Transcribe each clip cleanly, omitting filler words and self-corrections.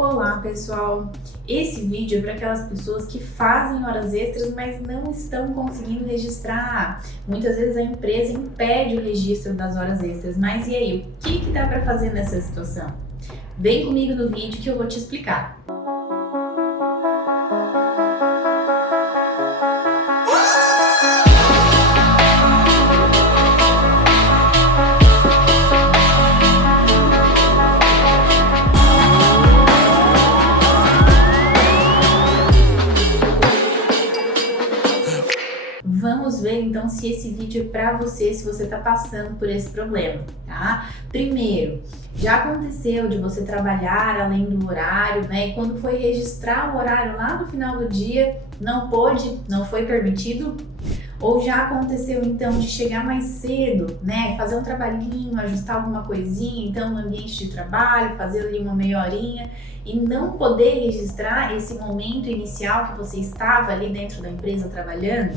Olá pessoal, esse vídeo é para aquelas pessoas que fazem horas extras, mas não estão conseguindo registrar. Muitas vezes a empresa impede o registro das horas extras, mas e aí, o que dá para fazer nessa situação? Vem comigo no vídeo que eu vou te explicar. Vamos ver então se esse vídeo é para você, se você está passando por esse problema, tá? Primeiro, já aconteceu de você trabalhar além do horário, né? E quando foi registrar o horário lá no final do dia, não pôde, não foi permitido? Ou já aconteceu então de chegar mais cedo, né? Fazer um trabalhinho, ajustar alguma coisinha, então no ambiente de trabalho, fazer ali uma meia horinha e não poder registrar esse momento inicial que você estava ali dentro da empresa trabalhando?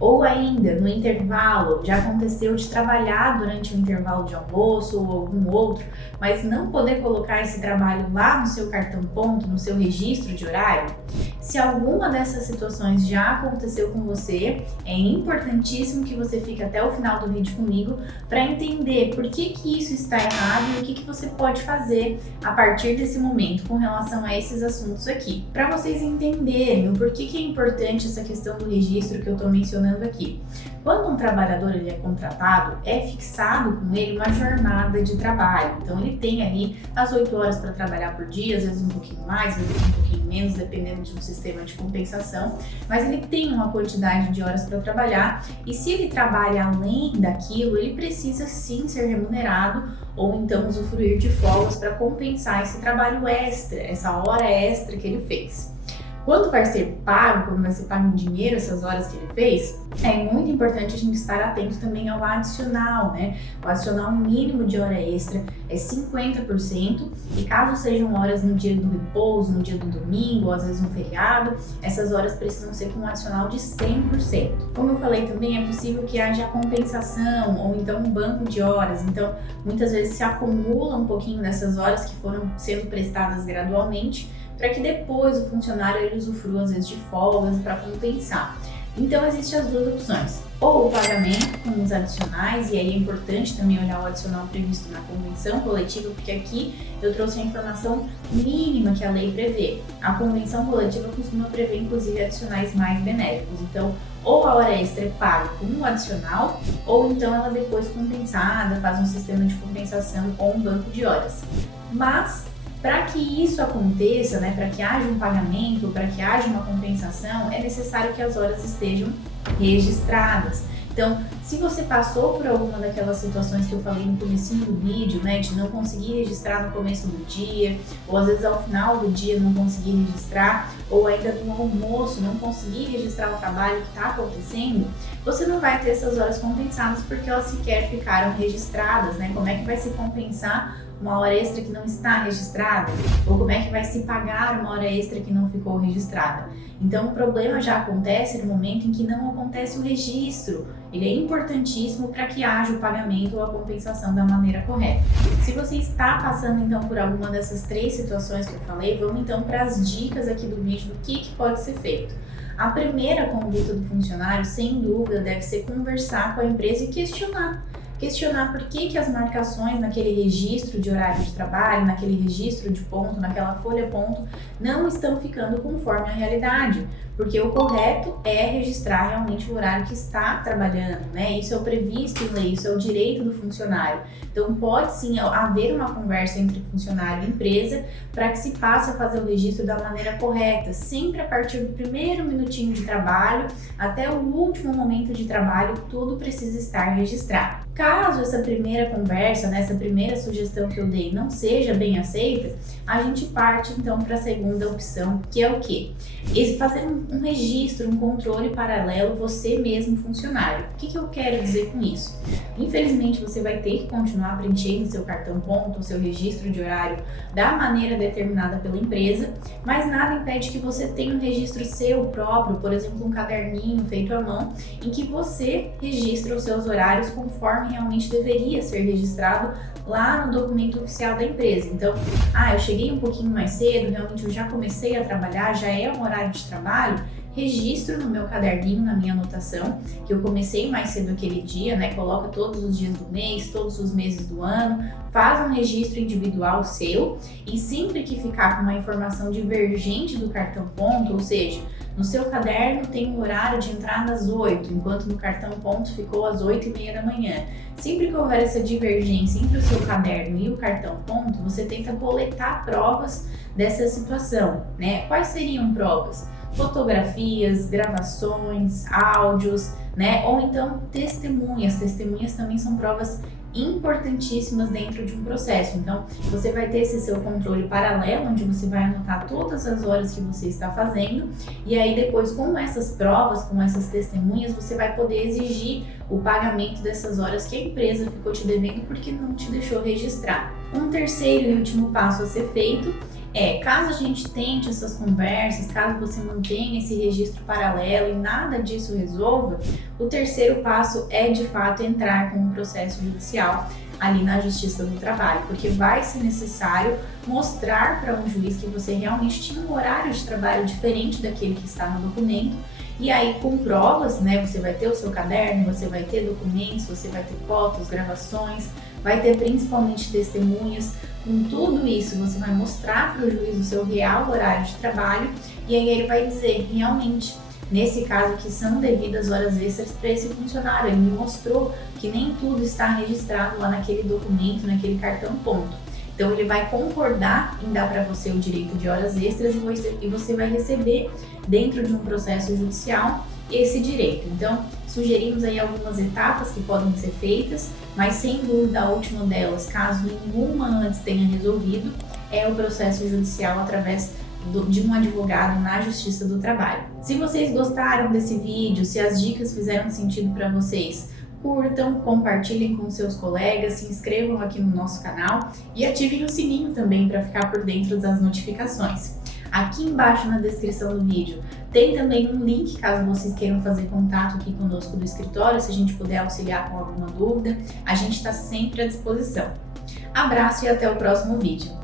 Ou ainda, no intervalo, já aconteceu de trabalhar durante o intervalo de almoço ou algum outro, mas não poder colocar esse trabalho lá no seu cartão ponto, no seu registro de horário? Se alguma dessas situações já aconteceu com você, é importantíssimo que você fique até o final do vídeo comigo para entender por que isso está errado e o que você pode fazer a partir desse momento com relação a esses assuntos aqui. Para vocês entenderem o porquê que é importante essa questão do registro que eu estou mencionando aqui. Quando um trabalhador ele é contratado, é fixado com ele uma jornada de trabalho. Então ele tem ali as 8 horas para trabalhar por dia, às vezes um pouquinho mais, às vezes um pouquinho menos, dependendo de um sistema de compensação, mas ele tem uma quantidade de horas para trabalhar e se ele trabalha além daquilo, ele precisa sim ser remunerado ou então usufruir de folgas para compensar esse trabalho extra, essa hora extra que ele fez. Quando vai ser pago, quando vai ser pago em dinheiro essas horas que ele fez, é muito importante a gente estar atento também ao adicional, né? O adicional mínimo de hora extra é 50% e caso sejam horas no dia do repouso, no dia do domingo, ou às vezes no feriado, essas horas precisam ser com um adicional de 100%. Como eu falei também, é possível que haja compensação ou então um banco de horas, então muitas vezes se acumula um pouquinho dessas horas que foram sendo prestadas gradualmente, para que depois o funcionário ele usufrua às vezes de folgas para compensar. Então existem as duas opções, ou o pagamento com os adicionais, e aí é importante também olhar o adicional previsto na convenção coletiva, porque aqui eu trouxe a informação mínima que a lei prevê. A convenção coletiva costuma prever inclusive adicionais mais benéficos, então ou a hora extra é paga com um adicional, ou então ela depois compensada, faz um sistema de compensação ou um banco de horas. Mas para que isso aconteça, né, para que haja um pagamento, para que haja uma compensação, é necessário que as horas estejam registradas. Então, se você passou por alguma daquelas situações que eu falei no comecinho do vídeo, né, de não conseguir registrar no começo do dia, ou às vezes ao final do dia não conseguir registrar, ou ainda no almoço não conseguir registrar o trabalho que está acontecendo, você não vai ter essas horas compensadas porque elas sequer ficaram registradas, né? Como é que vai se compensar uma hora extra que não está registrada? Ou como é que vai se pagar uma hora extra que não ficou registrada? Então o problema já acontece no momento em que não acontece o registro. Ele é importantíssimo para que haja o pagamento ou a compensação da maneira correta. Se você está passando então por alguma dessas 3 situações que eu falei, vamos então para as dicas aqui do vídeo do que pode ser feito. A primeira conduta do funcionário, sem dúvida, deve ser conversar com a empresa e questionar por que as marcações naquele registro de horário de trabalho, naquele registro de ponto, naquela folha ponto, não estão ficando conforme a realidade. Porque o correto é registrar realmente o horário que está trabalhando, né? Isso é o previsto em lei, isso é o direito do funcionário. Então pode sim haver uma conversa entre funcionário e empresa para que se passe a fazer o registro da maneira correta, sempre a partir do primeiro minutinho de trabalho até o último momento de trabalho, tudo precisa estar registrado. Caso essa primeira conversa, né, essa primeira sugestão que eu dei não seja bem aceita, a gente parte então para a segunda opção, que é o quê? Fazer um registro, um controle paralelo, você mesmo funcionário. O que eu quero dizer com isso? Infelizmente você vai ter que continuar preenchendo seu cartão ponto, o seu registro de horário da maneira determinada pela empresa, mas nada impede que você tenha um registro seu próprio, por exemplo, um caderninho feito à mão, em que você registra os seus horários conforme conforme realmente deveria ser registrado lá no documento oficial da empresa. Então, eu cheguei um pouquinho mais cedo, realmente eu já comecei a trabalhar, já é um horário de trabalho, registro no meu caderninho, na minha anotação, que eu comecei mais cedo aquele dia, né? Coloca todos os dias do mês, todos os meses do ano, faz um registro individual seu e sempre que ficar com uma informação divergente do cartão ponto, ou seja, no seu caderno tem um horário de entrada às 8, enquanto no cartão ponto ficou às 8h30 da manhã. Sempre que houver essa divergência entre o seu caderno e o cartão ponto, você tenta coletar provas dessa situação, né? Quais seriam provas? Fotografias, gravações, áudios, né? Ou então testemunhas. Testemunhas também são provas importantíssimas dentro de um processo. Então, você vai ter esse seu controle paralelo, onde você vai anotar todas as horas que você está fazendo, e aí depois, com essas provas, com essas testemunhas, você vai poder exigir o pagamento dessas horas que a empresa ficou te devendo porque não te deixou registrar. Um terceiro e último passo a ser feito caso a gente tente essas conversas, caso você mantenha esse registro paralelo e nada disso resolva, o terceiro passo é de fato entrar com um processo judicial ali na Justiça do Trabalho, porque vai ser necessário mostrar para um juiz que você realmente tinha um horário de trabalho diferente daquele que está no documento. E aí, com provas, né, você vai ter o seu caderno, você vai ter documentos, você vai ter fotos, gravações, vai ter principalmente testemunhas. Com tudo isso, você vai mostrar para o juiz o seu real horário de trabalho e aí ele vai dizer, realmente, nesse caso que são devidas horas extras para esse funcionário. Ele me mostrou que nem tudo está registrado lá naquele documento, naquele cartão ponto. Então, ele vai concordar em dar para você o direito de horas extras e você vai receber, dentro de um processo judicial, esse direito. Então, sugerimos aí algumas etapas que podem ser feitas, mas sem dúvida a última delas, caso nenhuma antes tenha resolvido, é o processo judicial através de um advogado na Justiça do Trabalho. Se vocês gostaram desse vídeo, se as dicas fizeram sentido para vocês, curtam, compartilhem com seus colegas, se inscrevam aqui no nosso canal e ativem o sininho também para ficar por dentro das notificações. Aqui embaixo na descrição do vídeo tem também um link caso vocês queiram fazer contato aqui conosco do escritório, se a gente puder auxiliar com alguma dúvida, a gente está sempre à disposição. Abraço e até o próximo vídeo.